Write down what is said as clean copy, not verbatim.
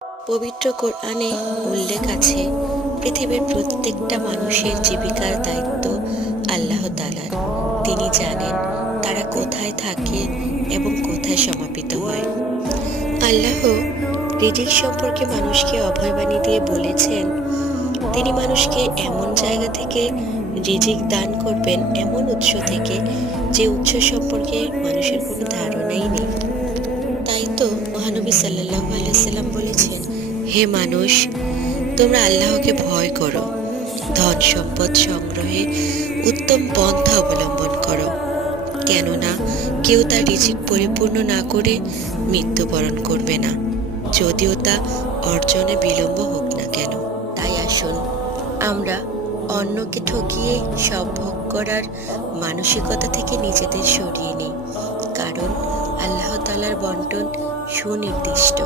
পবিত্র কোরআনে উল্লেখ আছে, পৃথিবীর প্রত্যেকটা মানুষের জীবিকার দায়িত্ব আল্লাহ তাআলার। তিনি জানেন তারা কোথায় থাকে এবং কোথায় সমাপিত হয়। আল্লাহ রিজিক সম্পর্কে মানুষকে অভয়বাণী দিয়ে বলেছেন, তিনি মানুষকে এমন জায়গা থেকে রিজিক দান করবেন, এমন উৎস থেকে যে উৎস সম্পর্কে মানুষের কোনো ধারণাই নেই। তাই তো মহানবী সাল্লাল্লাহু আলাইহি ওয়াসাল্লাম বলেছেন, হে মানুষ, তোমরা আল্লাহকে ভয় করো, ধন সম্পদ সংগ্রহে উত্তম পন্থা অবলম্বন করো, কেননা কেউ তার রিজিক পরিপূর্ণ না করে মৃত্যুবরণ করবে না, যদিও তা অর্জনে বিলম্ব হোক না কেন। তাই আসুন আমরা অন্যকে ঠকিয়ে সব ভোগ করার মানসিকতা থেকে নিজেদের সরিয়ে নিই, কারণ আল্লাহ তাআলার বন্টন সুনির্দিষ্ট।